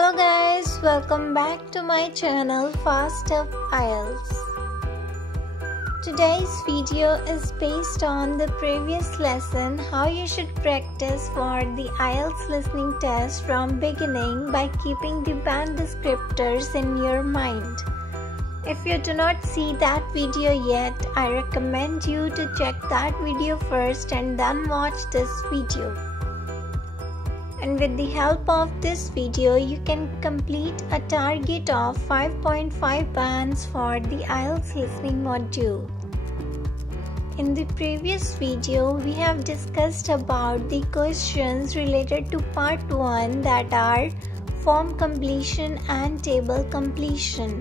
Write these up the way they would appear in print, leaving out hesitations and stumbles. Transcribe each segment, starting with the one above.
Hello guys, welcome back to my channel Fast Up IELTS. Today's video is based on the previous lesson how you should practice for the IELTS listening test from beginning by keeping the band descriptors in your mind. If you do not see that video yet, I recommend you to check that video first and then watch this video. And with the help of this video, you can complete a target of 5.5 bands for the IELTS listening module. In the previous video, we have discussed about the questions related to part 1, that are form completion and table completion.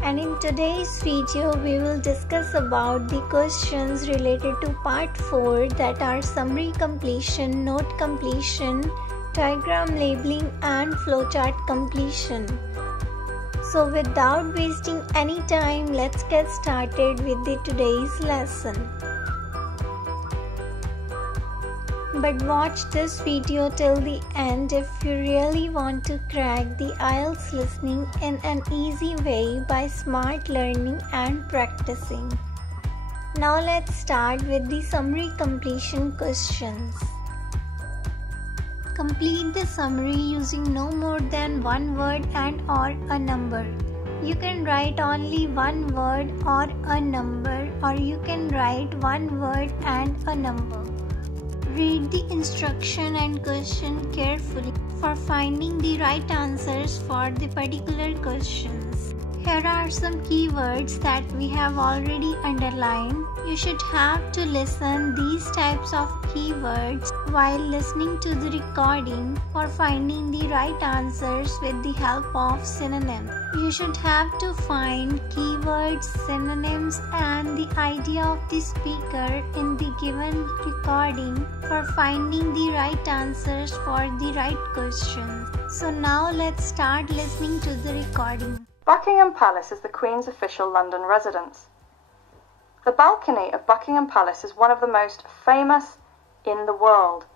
And in today's video, we will discuss about the questions related to part 4, that are summary completion, note completion, diagram labeling and flowchart completion. So without wasting any time, let's get started with today's lesson. But watch this video till the end if you really want to crack the IELTS listening in an easy way by smart learning and practicing. Now let's start with the summary completion questions. Complete the summary using no more than one word and or a number. You can write only one word or a number, or you can write one word and a number. Read the instruction and question carefully for finding the right answers for the particular questions. Here are some keywords that we have already underlined. You should have to listen these types of keywords while listening to the recording for finding the right answers with the help of synonyms. You should have to find keywords, synonyms and the idea of the speaker in the given recording for finding the right answers for the right questions. So now let's start listening to the recording. Buckingham Palace is the Queen's official London residence. The balcony of Buckingham Palace is one of the most famous in the world.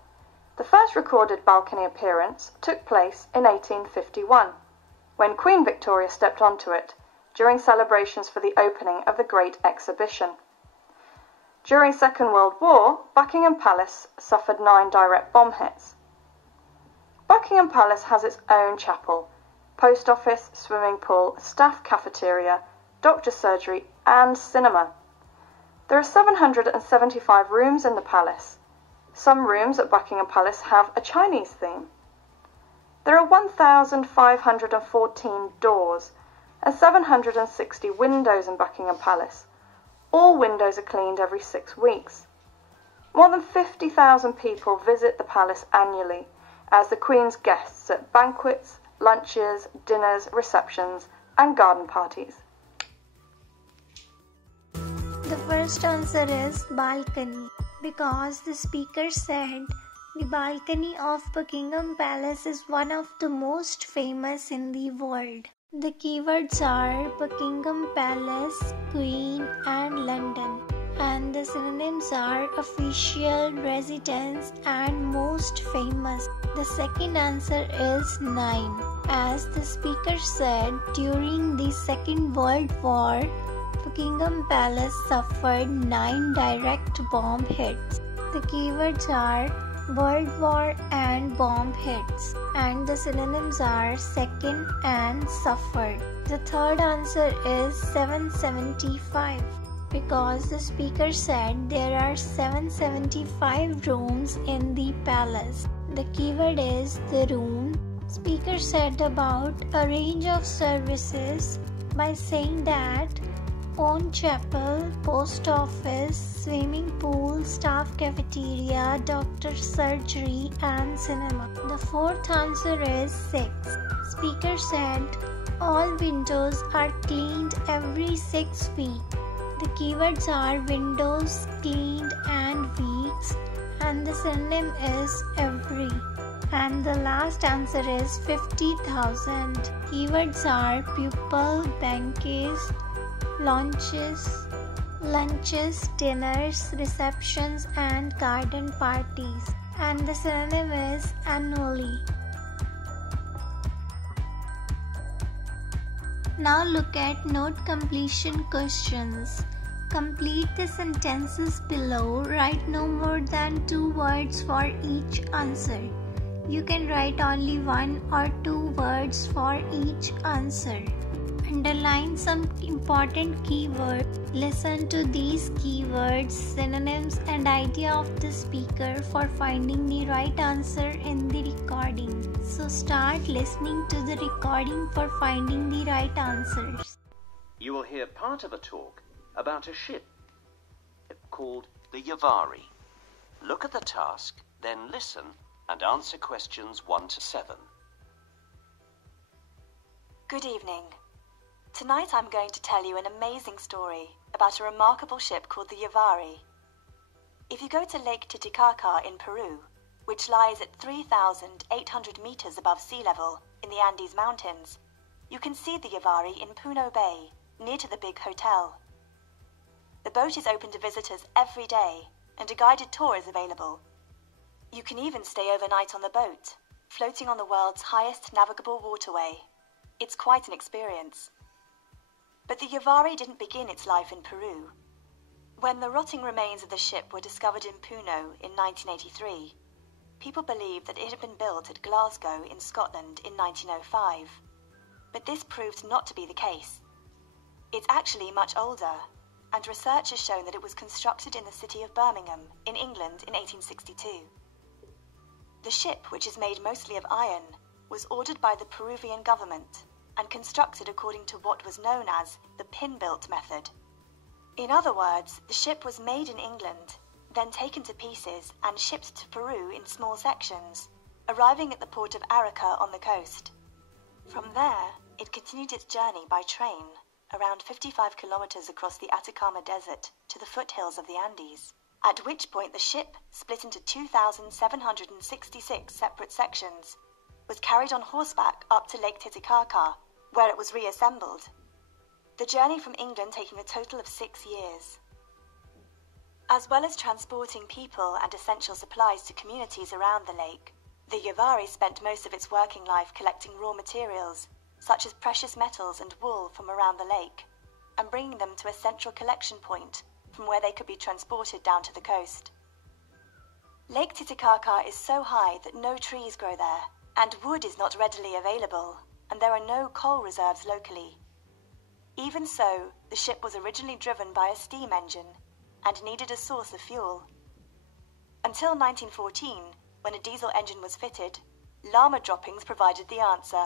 The first recorded balcony appearance took place in 1851, when Queen Victoria stepped onto it during celebrations for the opening of the Great Exhibition. During Second World War, Buckingham Palace suffered 9 direct bomb hits. Buckingham Palace has its own chapel, post office, swimming pool, staff cafeteria, doctor's surgery and cinema. There are 775 rooms in the palace. Some rooms at Buckingham Palace have a Chinese theme. There are 1,514 doors and 760 windows in Buckingham Palace. All windows are cleaned every 6 weeks. More than 50,000 people visit the palace annually as the Queen's guests at banquets, lunches, dinners, receptions and garden parties. The first answer is balcony, because the speaker said the balcony of Buckingham Palace is one of the most famous in the world. The keywords are Buckingham Palace, Queen and London. And the synonyms are official, residence and most famous. The second answer is 9. As the speaker said, during the Second World War, Buckingham Palace suffered 9 direct bomb hits. The keywords are World War and bomb hits, and the synonyms are second and suffered. The third answer is 775, because the speaker said there are 775 rooms in the palace. The keyword is the room. Speaker said about a range of services by saying that own chapel, post office, swimming pool, staff cafeteria, doctor's surgery and cinema. The fourth answer is 6. Speaker said all windows are cleaned every 6 weeks. The keywords are windows, cleaned and weeks, and the synonym is every. And the last answer is 50,000. Keywords are pupil, banquets, lunches, dinners, receptions and garden parties. And the synonym is annually. Now look at note completion questions. Complete the sentences below. Write no more than 2 words for each answer. You can write only 1 or 2 words for each answer. Underline some important keywords. Listen to these keywords, synonyms, and idea of the speaker for finding the right answer in the recording. So start listening to the recording for finding the right answers. You will hear part of a talk about a ship called the Yavari. Look at the task, then listen and answer questions 1 to 7. Good evening. Tonight I'm going to tell you an amazing story about a remarkable ship called the Yavari. If you go to Lake Titicaca in Peru, which lies at 3,800 meters above sea level in the Andes Mountains, you can see the Yavari in Puno Bay, near to the big hotel. The boat is open to visitors every day, and a guided tour is available. You can even stay overnight on the boat, floating on the world's highest navigable waterway. It's quite an experience. But the Yavari didn't begin its life in Peru. When the rotting remains of the ship were discovered in Puno in 1983, people believed that it had been built at Glasgow in Scotland in 1905. But this proved not to be the case. It's actually much older, and research has shown that it was constructed in the city of Birmingham in England in 1862. The ship, which is made mostly of iron, was ordered by the Peruvian government and constructed according to what was known as the pin-built method. In other words, the ship was made in England, then taken to pieces and shipped to Peru in small sections, arriving at the port of Arica on the coast. From there, it continued its journey by train, around 55 kilometers across the Atacama Desert to the foothills of the Andes, at which point the ship, split into 2,766 separate sections, was carried on horseback up to Lake Titicaca, where it was reassembled. The journey from England taking a total of 6 years. As well as transporting people and essential supplies to communities around the lake, the Yavari spent most of its working life collecting raw materials, such as precious metals and wool from around the lake, and bringing them to a central collection point from where they could be transported down to the coast. Lake Titicaca is so high that no trees grow there, and wood is not readily available, and there are no coal reserves locally. Even so, the ship was originally driven by a steam engine and needed a source of fuel. Until 1914, when a diesel engine was fitted, llama droppings provided the answer,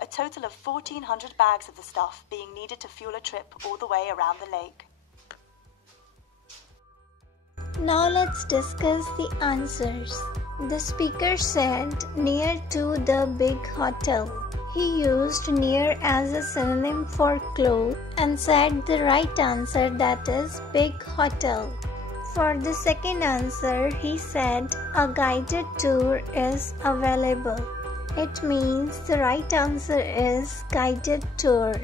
a total of 1,400 bags of the stuff being needed to fuel a trip all the way around the lake. Now let's discuss the answers. The speaker said near to the big hotel. He used near as a synonym for close and said the right answer, that is big hotel. For the second answer, he said a guided tour is available. It means the right answer is guided tour.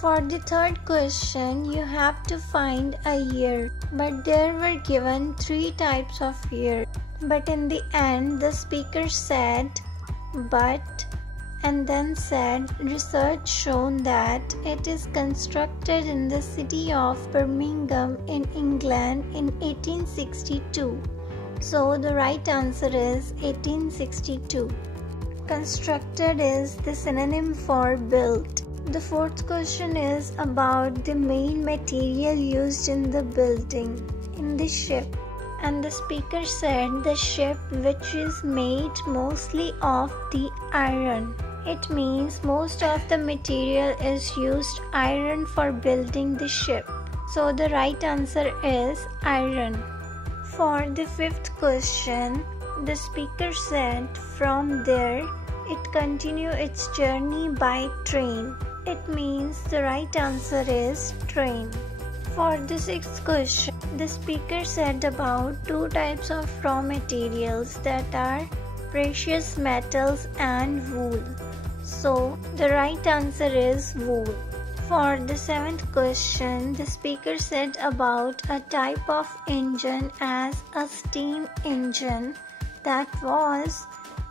For the third question, you have to find a year, but there were given 3 types of year. But in the end, the speaker said but, and then said research shown that it is constructed in the city of Birmingham in England in 1862. So the right answer is 1862. Constructed is the synonym for built. The fourth question is about the main material used in the building, in the ship. And the speaker said the ship which is made mostly of the iron. It means most of the material is used iron for building the ship. So the right answer is iron. For the fifth question, the speaker said from there it continue its journey by train. It means the right answer is train. For the sixth question, the speaker said about 2 types of raw materials, that are precious metals and wool. So the right answer is wool. For the seventh question, the speaker said about a type of engine as a steam engine that was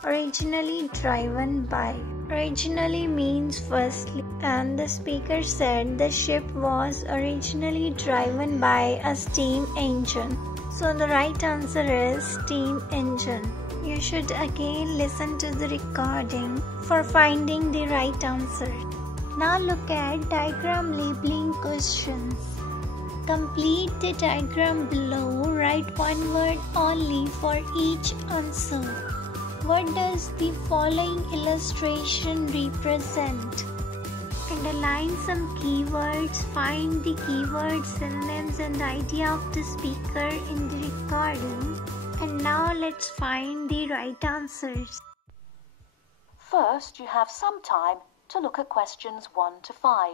originally driven by. Originally means firstly. and the speaker said the ship was originally driven by a steam engine. So the right answer is steam engine. You should again listen to the recording for finding the right answer. Now look at diagram labeling questions. Complete the diagram below. Write one word only for each answer. What does the following illustration represent? Underline some keywords. Find the keywords, synonyms and idea of the speaker in the recording. And now let's find the right answers. First, you have some time to look at questions 1 to 5.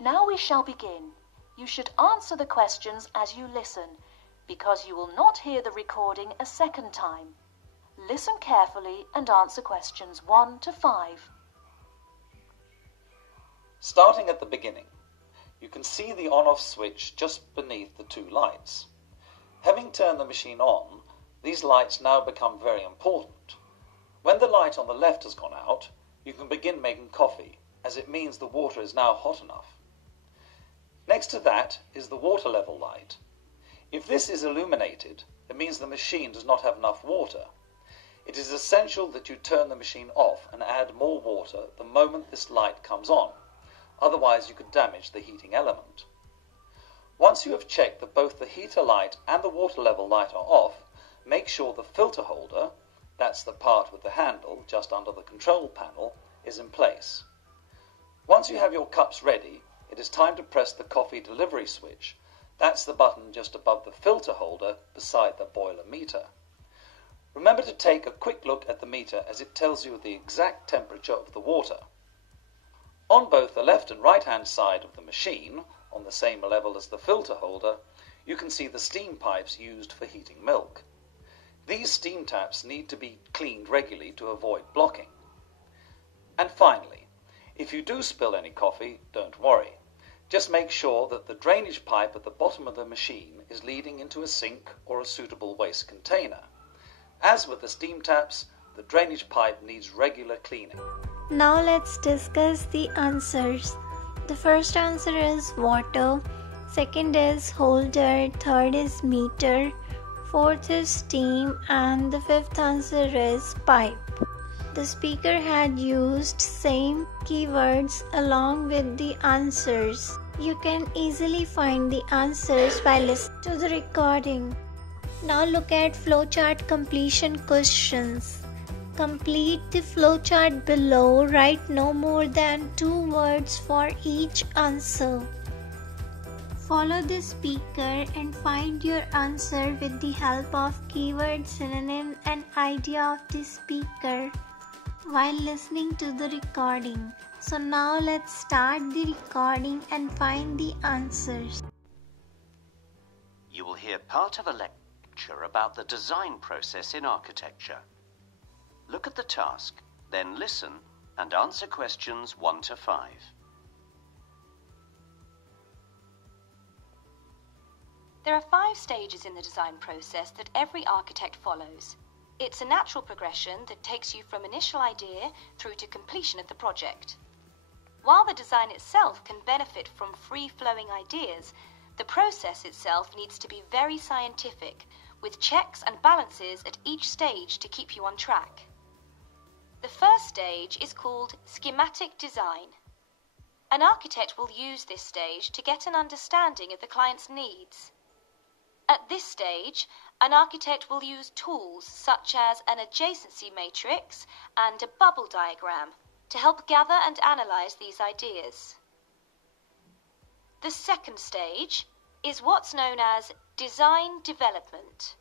Now we shall begin. You should answer the questions as you listen, because you will not hear the recording a second time. Listen carefully and answer questions 1 to 5. Starting at the beginning, you can see the on-off switch just beneath the two lights. Having turned the machine on, these lights now become very important. When the light on the left has gone out, you can begin making coffee, as it means the water is now hot enough. Next to that is the water level light. If this is illuminated, it means the machine does not have enough water. It is essential that you turn the machine off and add more water the moment this light comes on, otherwise you could damage the heating element. Once you have checked that both the heater light and the water level light are off, make sure the filter holder, that's the part with the handle just under the control panel, is in place. Once you have your cups ready, it is time to press the coffee delivery switch. That's the button just above the filter holder beside the boiler meter. Remember to take a quick look at the meter as it tells you the exact temperature of the water. On both the left and right hand side of the machine, on the same level as the filter holder, you can see the steam pipes used for heating milk. These steam taps need to be cleaned regularly to avoid blocking. And finally, if you do spill any coffee, don't worry. Just make sure that the drainage pipe at the bottom of the machine is leading into a sink or a suitable waste container. As with the steam taps, the drainage pipe needs regular cleaning. Now let's discuss the answers. The first answer is water, second is holder, third is meter, fourth is steam, and the fifth answer is pipe. The speaker had used same keywords along with the answers. You can easily find the answers by listening to the recording. Now look at flowchart completion questions. Complete the flowchart below. Write no more than 2 words for each answer. Follow the speaker and find your answer with the help of keyword, synonym and idea of the speaker while listening to the recording. So now let's start the recording and find the answers. You will hear part of a lecture about the design process in architecture. Look at the task, then listen and answer questions 1 to 5. There are 5 stages in the design process that every architect follows. It's a natural progression that takes you from initial idea through to completion of the project. While the design itself can benefit from free-flowing ideas, the process itself needs to be very scientific, with checks and balances at each stage to keep you on track. The first stage is called schematic design. An architect will use this stage to get an understanding of the client's needs. At this stage, an architect will use tools such as an adjacency matrix and a bubble diagram to help gather and analyze these ideas. The second stage is what's known as design development.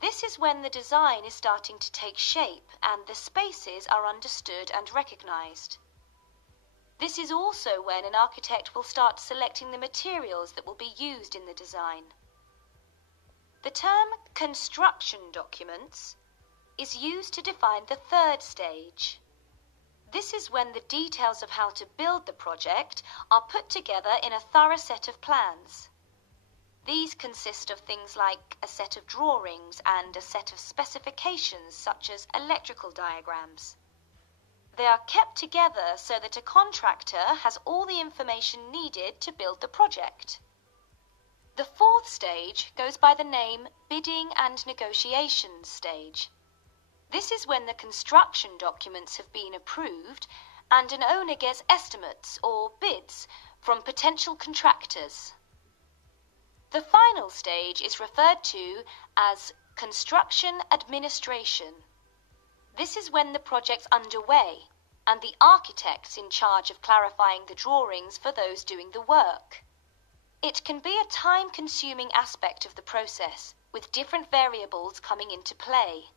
This is when the design is starting to take shape and the spaces are understood and recognized. This is also when an architect will start selecting the materials that will be used in the design. The term construction documents is used to define the third stage. This is when the details of how to build the project are put together in a thorough set of plans. These consist of things like a set of drawings and a set of specifications such as electrical diagrams. They are kept together so that a contractor has all the information needed to build the project. The fourth stage goes by the name bidding and negotiations stage. This is when the construction documents have been approved and an owner gets estimates or bids from potential contractors. The final stage is referred to as construction administration. This is when the project's underway and the architect's in charge of clarifying the drawings for those doing the work. It can be a time-consuming aspect of the process, with different variables coming into play.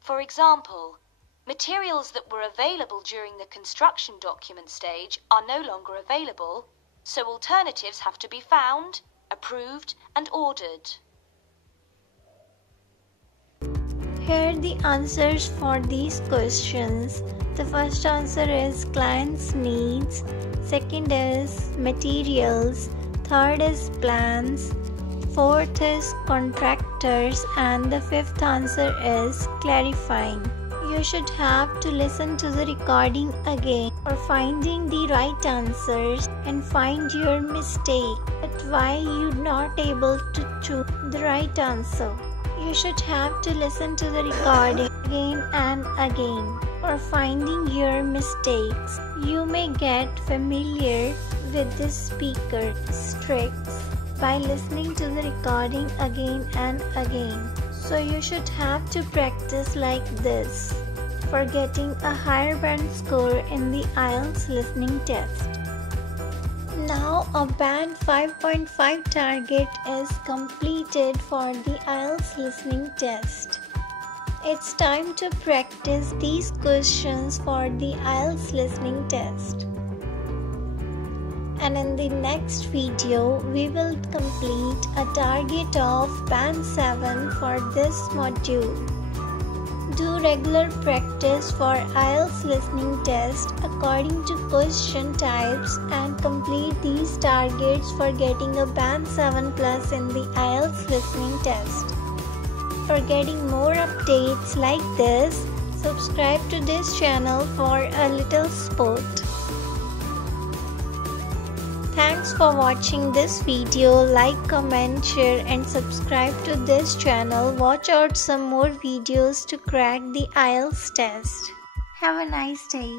For example, materials that were available during the construction document stage are no longer available, so alternatives have to be found, approved, and ordered. Here are the answers for these questions. The first answer is client's needs, second is materials, third is plans, fourth is contractors, and the fifth answer is clarifying. You should have to listen to the recording again for finding the right answers and find your mistake, but why you're not able to choose the right answer. You should have to listen to the recording again and again for finding your mistakes. You may get familiar with the speaker's tricks by listening to the recording again and again. So you should have to practice like this for getting a higher band score in the IELTS listening test. Now a band 5.5 target is completed for the IELTS listening test. It's time to practice these questions for the IELTS listening test. And in the next video, we will complete a target of band 7 for this module. Do regular practice for IELTS listening test according to question types and complete these targets for getting a band 7 plus in the IELTS listening test. For getting more updates like this, subscribe to this channel for a little support. Thanks for watching this video. Like, comment, share and subscribe to this channel. Watch out some more videos to crack the IELTS test. Have a nice day.